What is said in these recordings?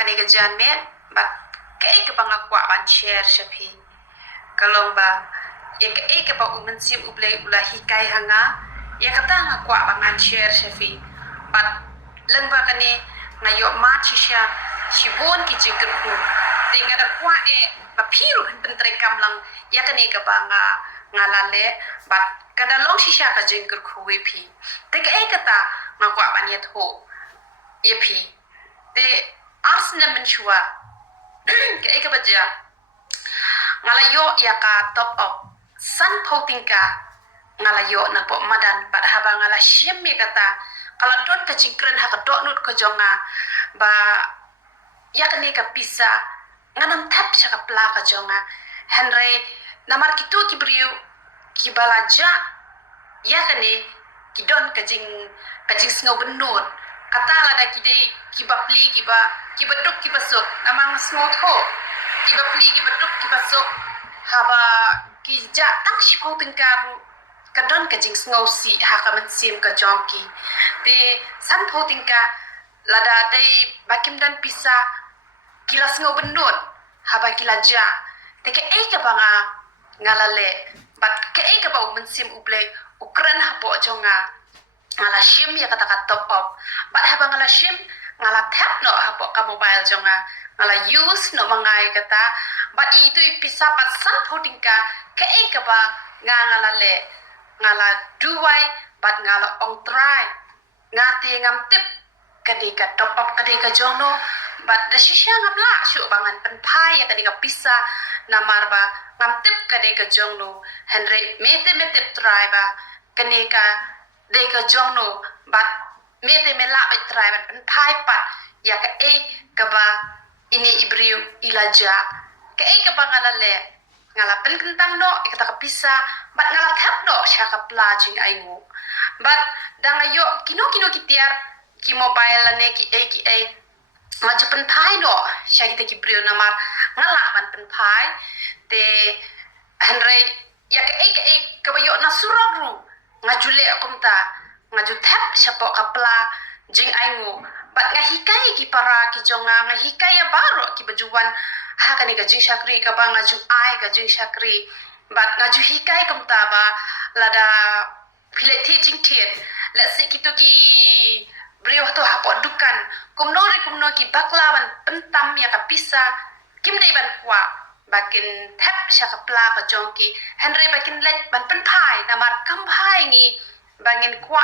kani ka jan me ba kai ka banga kwa ban share shapi kalong ba ya kai ka ba uman sim ublay ula hikai hanga ya kata nga kwa bangan share shapi but lang ba kani ngayo ma chisha shibon ki jingker ku tinga da kwa ba phiru han pentre kam lang ya kani ka banga ngalale but kada long shisha ka jingker ku we phi te ka kata nga kwa ban yet ho ye phi te arsna menshua ke baja ngalayo ya ka top up san pautingka ngalayo na po madan bad haba ngala shemme kata kala dot ka jingkren ha ka dot nut ko jonga ba yakni ka pisa nganam tap sha ka pla ka jonga henry namar kitu kibriu kibalaja yakni kidon ka jing sngo benut kata lada kidai kibapli kibaduk kibasuk namang sngot ho kibapli kibaduk kibasuk haba kija tang shipau tingkaru kadon kajing sngo si hakamat sim ka jongki te san pau tingka lada dai bakim dan pisa kila sngo benut haba kila ja te ke ka banga ngalale bat ke ka ba sim ublay ukran hapo jonga ngala shim ya kata top up bat haba ngala shim ngala tap no hapo ka mobile jonga ngala use no mangai kata bat itu pisa pat san photingka ke ka ba ngala le ngala duwai bat ngala ong try ngati ngam tip kadika top up kadika jono bat da shisha ngabla shu bangan penpai ya kadika pisa namarba ngam tip kadika jono henry mete try ba kadika deka jongno bat mete mela bet try bat penpai pat ya ka ka ba ini ibriu ilaja ka ka ba ngala le ngala penkentang no ikata ka pisa bat ngala tap no syaka plajing aingu bat dangayo kino kitiar ki mobile lane ki maju penpai no syaki te ki brio namar ngala ban penpai te henry ya ka bayo na suragru ngajule akumta ngaju tap syapo kapla jing aingu bat ngahikai ki para ki jonga ngahikai ya baro ki bajuan ha kani ka jing syakri ka ba ngaju ai ka jing syakri bat ngaju hikai kumta ba lada pileti jing tiet let's say kitu ki brio to hapo dukan kumno ki baklaban pentam ya ka pisa kim dai ban kwa bakin tap syaka pla ka jongki henry bakin let ban penpai namar kampai ngi bangin kwa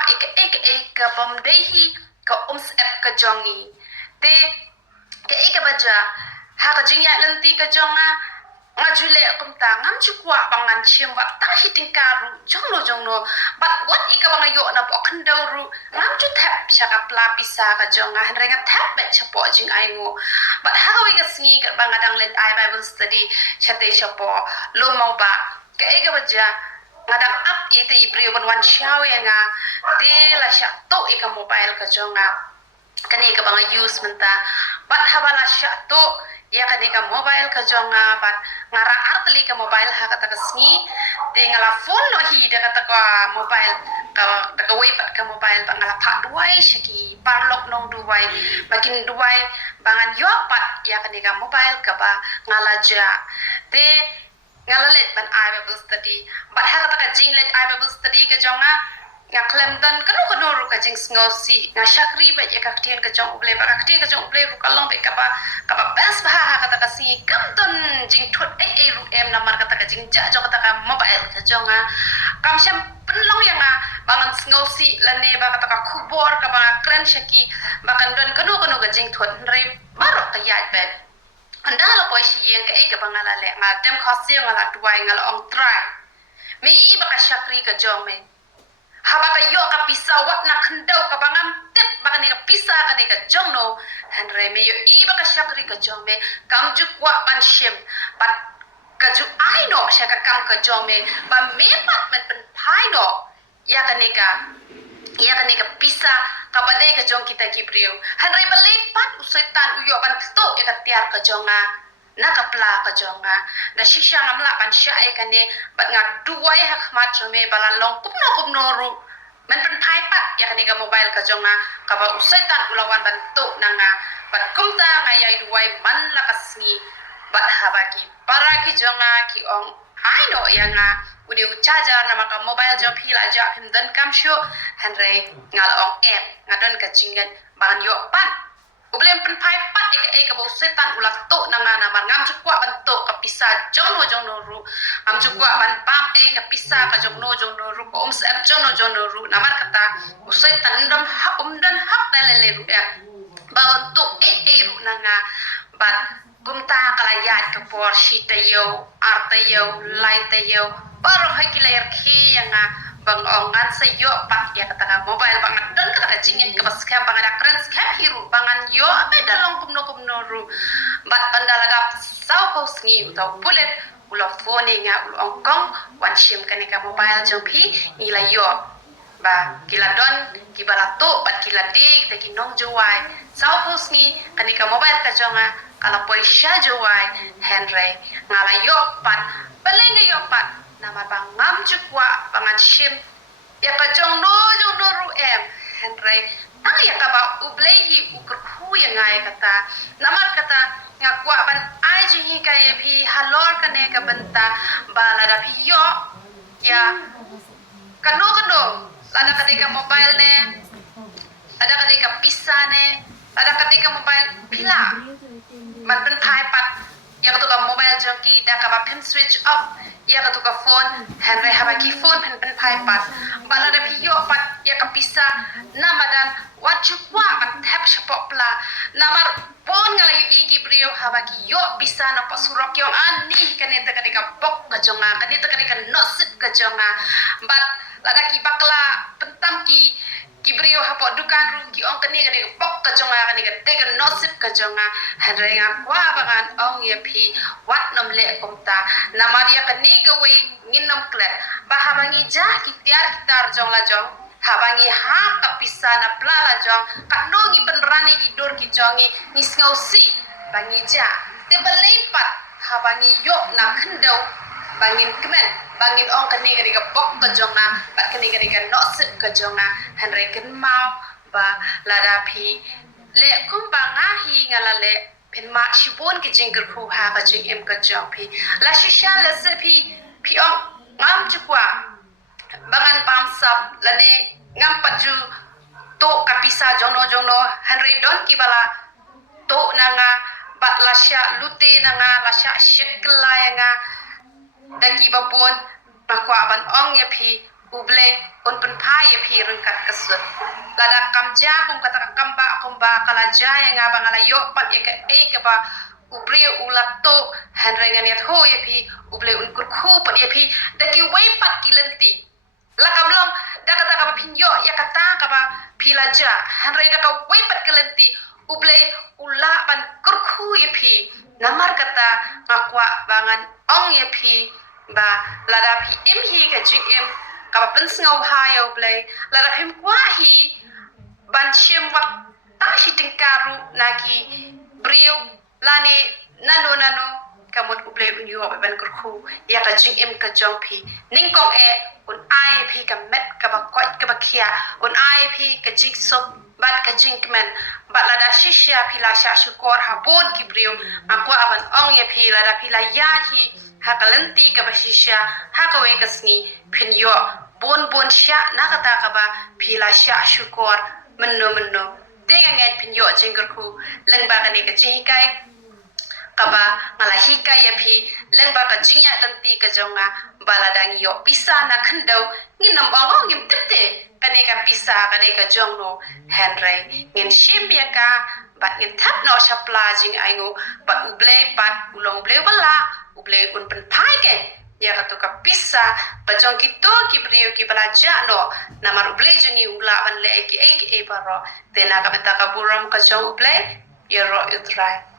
ka bom dehi ka app ka jongi te ka baja ha ka jingya lanti ka jonga ngajule kumta ngam chukwa bangan chimba ta hiting karu jongno but what ika bangayo na po kandawru ngam chu tap syaka pla pisa ka jonga henry nga tap bet chapo jing aingo but how we gasngi ka bangadang let I Bible study chate chapo lo mau ba ka baja ngadang up ite ibrio ban shawe nga te la sya to ika mobile ka jonga kani ka banga use menta but habala sya to ya kani ka mobile ka jonga bat ngara artli ka mobile ha kata kasngi te ngala phone no hi de kata ka mobile ka wipat ka mobile ba ngala pa duai shiki parlok nong duai bakin duai bangan yopat ya kani ka mobile ka ba ngala ja te ngala let ban I Bible study bat ha kata ka jing let I Bible study ka jonga nga klemdan kanu ru ka jing ngosi nga syakri ba ya ka ktien ka jong uble ba ka ktien ka jong uble ru kalong be ka ba bas ba ha kata ka si kamton jing thut ru em namar kata ka jing ja jong kata ka mobile ka jonga kam syam penlong yang bangan ngosi lane ba kata ka kubor ka ba kran syaki ba kan don kanu ka jing thut re baro ka ya bet anda la poi si yang ka bangala le nga dem khosi ngala duai ngala ong try mi I ba ka syakri ka jong me haba ka yo ka pisa wat na khandau ka bangam tet baka ni ka pisa ka ni ka jongno henry me yo I ba ka syakri ka jong me kam ju kwa ban shim bat ka ju ai no sya ka kam ka jong me ba me pat man pen pai no ya ka ni ka pisa ka badai ka jong kita ki brio henry ba lepat usaitan uyo ban to ya ka tiar ka jonga nakapla ka jonga da shisha ngamla ban sha ai kane bat nga duai hak mat jome balalong kupno ru man pen thai pat ya kane ga mobile ka jonga ka ba usaitan ulawan ban to nanga bat kumta ngayai duai man lakasngi bat habaki para ki jonga ki ong aino yanga uni ucaja nama ka mobile jong pila ja himdan kam sho hanre ngal ong ngadon ka jingan ban yo pan ublem pen pai pat eke bo setan ulak to nanga namar ngam chukwa ban to ka pisa jongno ru ngam chukwa ban pam ka pisa ka jongno ru ko sep jongno ru namar kata setan ndam hak dan hak dalele ru bawon to ru nanga bat kumta kalayat ke por shita yo arta yo laita yo baru hakilayar ki yang bang ongan sayo pak ya kata mobile banget dan kata jingin ke pas scam banget keren scam hiru bangan yo apa dalam kumno ru bat bandalaga sau hosngi atau bullet ulo phone nga ulo ongkong wan shim kanika mobile jompi ila yo ba kila don kibalato bat kila dig te kinong juwai sau hosngi kanika mobile ka jonga kalau poisya juwai henry ngala yo pat paling yo pat nama bangam jukwa bangan shim ya ka jongno ru henry tang ya ka ba ublehi ukurku ya ngai kata namar kata ngakwa ban ai ji ka ya phi halor kane ka banta bala da phi yo ya kano lada ketika mobile ne ada ketika pisa ne ada ketika mobile pila man pen thai pat ya ketika mobile jongki da ka ba pin switch off ya ketika phone henry habaki phone pen thai pat bala da phi yo pat ya ka pisa namadan wajukwa pat tap shapok pla namar pon ngala yu igi brio habaki yo bisa na pasurok yung ani kanita ketika bok kajonga kanita ketika nosip kajonga bat lada ki bakla pentam ki brio hapok dukan ru ki ong kani ketika bok kajonga kani ketika nosip kajonga hadrenga kwa bangan ong ya pi wat nom le komta namaria kani kawe nginom klet bahabangi ja kitiar kitar jong la jong habangi ha kapisa na plala jong kanongi penrani kidur ki jongi nisngausi bangi ja te belipat habangi yo na kendau bangin kemen bangin ong kani ketika bok ke jonga bat kani ketika nosip ke jonga henry ken mau ba ladapi le kumbangahi ngalale pen ma shibon ki jingker khu ha ka jing em ka jong pi la shisha la sepi pi ong ngam chukwa bangan pamsap lade ngam paju to kapisa jono henry don kibala to nanga bat lasya lute nanga lasya shekla yanga daki babon makwa ban ong ya pi uble on pen pa ya pi rengkat kesut lada kamja kum kata kamba kala jaya nga bangala yo pat ya ke ba ubre ulato henry nganiat ho ya pi uble un kurku pat ya pi daki wei pat kilenti lakablong da kata ka pinyo ya kata ka ba pilaja henry da ka wepat kelenti uble ula ban kurku ya pi namar kata ngakwa bangan ong ya pi ba lada pi imhi ka jim ka ba pensngau ha ya uble lada pim kwa hi ban shim wat ta shi tingkaru naki brio lani nano kamut uble unyo ban kurku ya ka jim ka jongpi ningkong un ai pi ka met ka ba kwat ka ba khia un ai pi ka jik sok bat ka jinkmen bat lada shisha pi la sha shukor ha bon ki brio akwa aban ong ya pi lada pi la ya hi ha ka lenti ka ba shisha ha ka we ka sni pin yo bon sha na ka ta ka ba pi la sha shukor menno tenga ngai pin yo jingker ku leng ba ka ne ka jikai kaba ngalahika ya pi lengba ka jingya lenti ka jonga baladang yo pisa na khendau nginam bawang ngim tepte kane ka pisa kane ka jongno henry ngin shimbia ka bat ngin tap no shapla jing aingo bat uble pat ulong ble bala uble un pen pai ke ya ka to ka pisa bajong kito ki brio ki balaja no namar uble jungi ula ban le ki e baro tena ka beta ka buram ka jong uble yero utrai